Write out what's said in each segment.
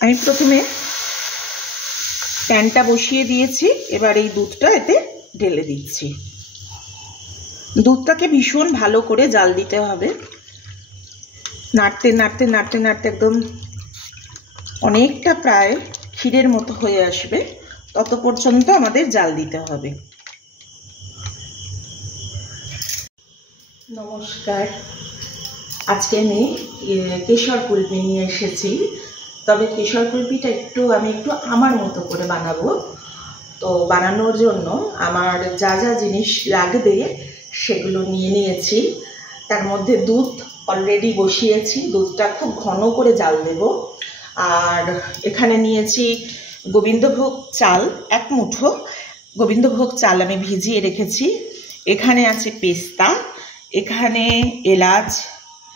আমি প্রথমে প্যানটা বসিয়ে দিয়েছি, এবার এই দুধটা এতে ঢেলে দিচ্ছি। দুধটাকে ভীষণ ভালো করে জাল দিতে হবে, নাড়তে নাড়তে নাড়তে নাড়তে একদম অনেকটা প্রায় ক্ষীরের মতো হয়ে আসবে, তত পর্যন্ত আমাদের জাল দিতে হবে। নমস্কার, আজকে আমি কেশর কুলফি নিয়ে এসেছি। তবে কেশর কুলফিটা আমি একটু আমার মতো করে বানাবো। তো বানানোর জন্য আমার যা যা জিনিস লাগবে সেগুলো নিয়ে নিয়েছি। তার মধ্যে দুধ অলরেডি বসিয়েছি, দুধটা খুব ঘন করে জাল দেব। আর এখানে নিয়েছি গোবিন্দভোগ চাল, 1 মুঠো গোবিন্দভোগ চাল আমি ভিজিয়ে রেখেছি। এখানে আছে পেস্তা, এখানে এলাচ,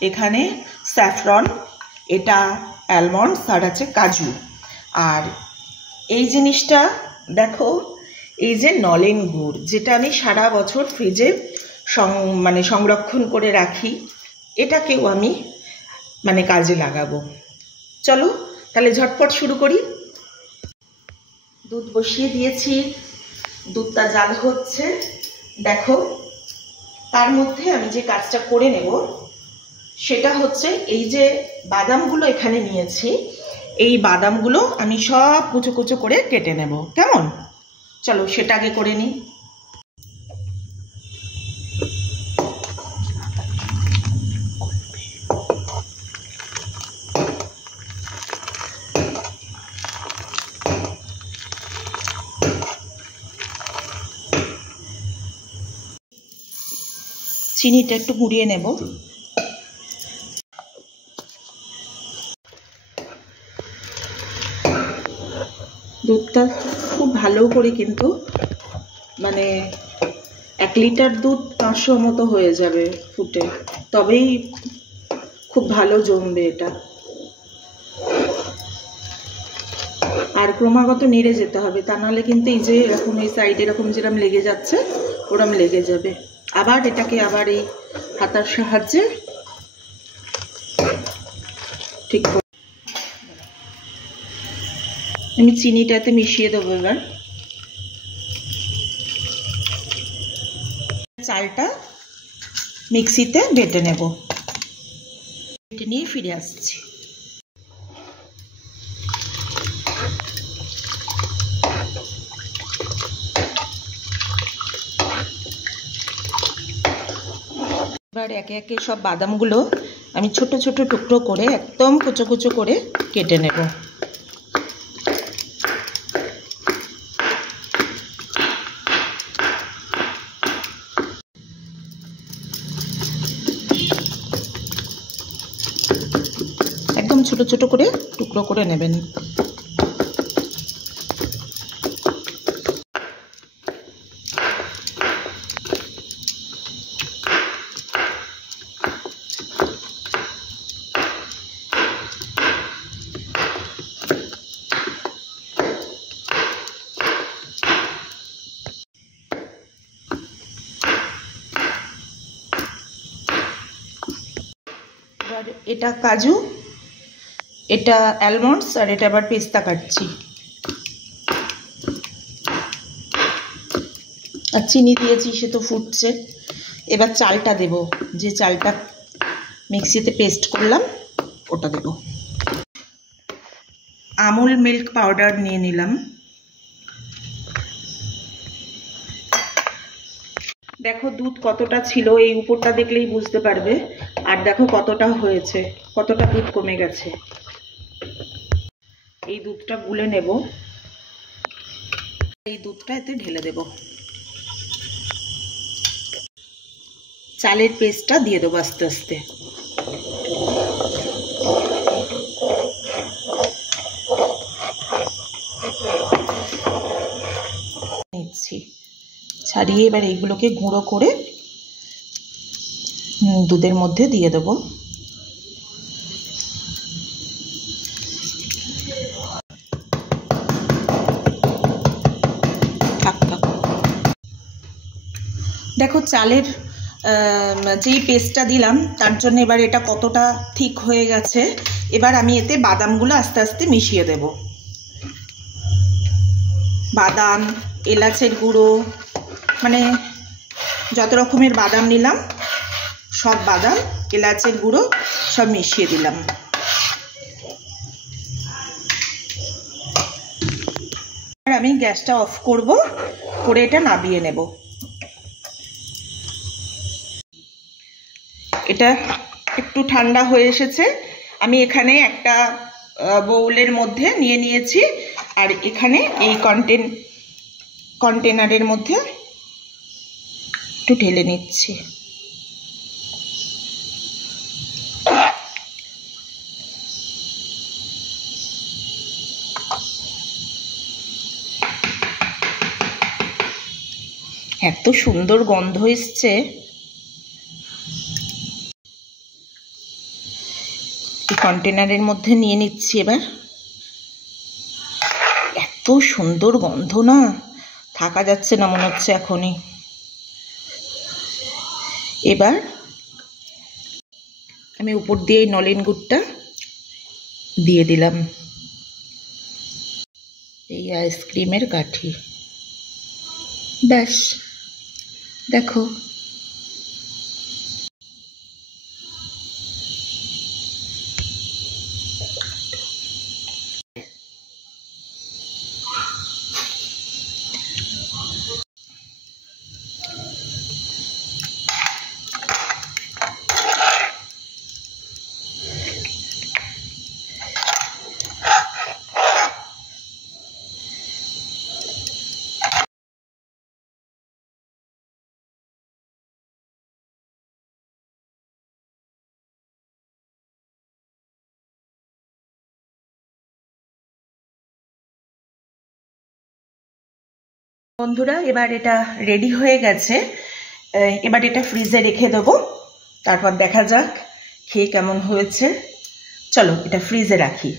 এখানে স্যাফরন, এটা অ্যালমন্ডস, আর আছে কাজু। আর এই জিনিসটা দেখো, এই যে নলেন গুড়, যেটা আমি সারা বছর ফ্রিজে সংরক্ষণ করে রাখি, এটাকেও আমি কাজে লাগাবো। চলো তাহলে ঝটপট শুরু করি। দুধ বসিয়ে দিয়েছি, দুধটা জাল হচ্ছে। দেখো, তার মধ্যে আমি যে কাজটা করে নেব সেটা হচ্ছে, এই যে বাদামগুলো এখানে নিয়েছি, এই বাদামগুলো আমি সব কুচো কুচো করে কেটে নেব। কেমন? চলো সেটা আগে করে নিই। চিনিটা একটু গুঁড়িয়ে নেব। দুধটা খুব ভালো করে কিন্তু 1 লিটার দুধ 500 মতো হয়ে যাবে ফুটে, তবেই খুব ভালো জমবে এটা। আর ক্রমাগত নেড়ে যেতে হবে, তা নাহলে কিন্তু এই যে এরকম এই সাইডে এরকম যেরকম লেগে যাচ্ছে ওরকম লেগে যাবে। আবার এটাকে আবার এই হাতার সাহায্যে ঠিক করে আমি চিনিটাতে মিশিয়ে দেবো। এবার চালটা মিক্সিতে বেটে নেব, বেটে নিয়ে ফিরে আসছি। এবার একে একে সব বাদামগুলো আমি ছোট ছোট টুকরো করে একদম কুচো কুচো করে কেটে নেব। একদম ছোট ছোট করে টুকরো করে নেবেন। এবার এটা কাজু, এটা অ্যালমন্ডস, আর এটা আবার পেস্তা কাটছি। আর চিনি দিয়েছি, সে তো ফুটছে। এবার চালটা দেব, যে চালটা মিক্সিতে পেস্ট করলাম ওটা দেব। আমুল মিল্ক পাউডার নিয়ে নিলাম। দেখো দুধ কতটা ছিল, এই উপরটা দেখলেই বুঝতে পারবে। আর দেখো কতটা হয়েছে, কতটা দুধ কমে গেছে। এই দুধটা গুলে নেব, এই দুধটা এতে ঢেলে দেব। চালের পেস্টটা দিয়ে দেবো আস্তে আস্তে। নিচ্ছি, ছাড়িয়ে এবার এইগুলোকে গুঁড়ো করে দুধের মধ্যে দিয়ে দেবো। দেখো চালের যেই পেস্টটা দিলাম তার জন্য এবার এটা কতটা ঠিক হয়ে গেছে। এবার আমি এতে বাদামগুলো আস্তে আস্তে মিশিয়ে দেব। বাদাম, এলাচের গুঁড়ো, মানে যত রকমের বাদাম নিলাম সব বাদাম, এলাচের গুঁড়ো সব মিশিয়ে দিলাম। আর আমি গ্যাসটা অফ করব, করে এটা নামিয়ে নেব। এটা একটু ঠান্ডা হয়ে এসেছে। আমি এখানে একটা বাউলের মধ্যে নিয়ে নিয়েছি, আর এখানে এই কন্টেনারের মধ্যে একটু ঢেলে নিচ্ছি। এত সুন্দর গন্ধ এসছে। কন্টেনারের মধ্যে নিয়ে নিচ্ছি। এবার এত সুন্দর গন্ধ না, থাকা যাচ্ছে না মনে হচ্ছে এখনই। এবার আমি উপর দিয়ে এই নলেন গুড়টা দিয়ে দিলাম, এই আইসক্রিমের কাঠি। ব্যাস, দেখো বন্ধুরা, এবার এটা রেডি হয়ে গেছে। এবার এটা ফ্রিজে রেখে দেবো, তারপর দেখা যাক খেয়ে কেমন হয়েছে। চলো এটা ফ্রিজে রাখি।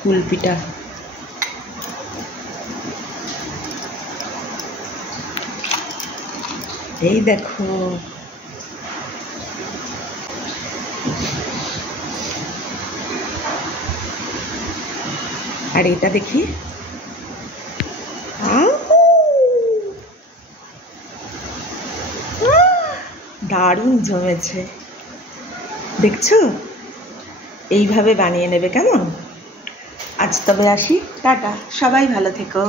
কুলপিটা এই দেখো, আর এটা দেখি, দারুণ জমেছে। দেখছো, এইভাবে বানিয়ে নেবে কেমন। আজ তবে আসি, টাটা, সবাই ভালো থেকো।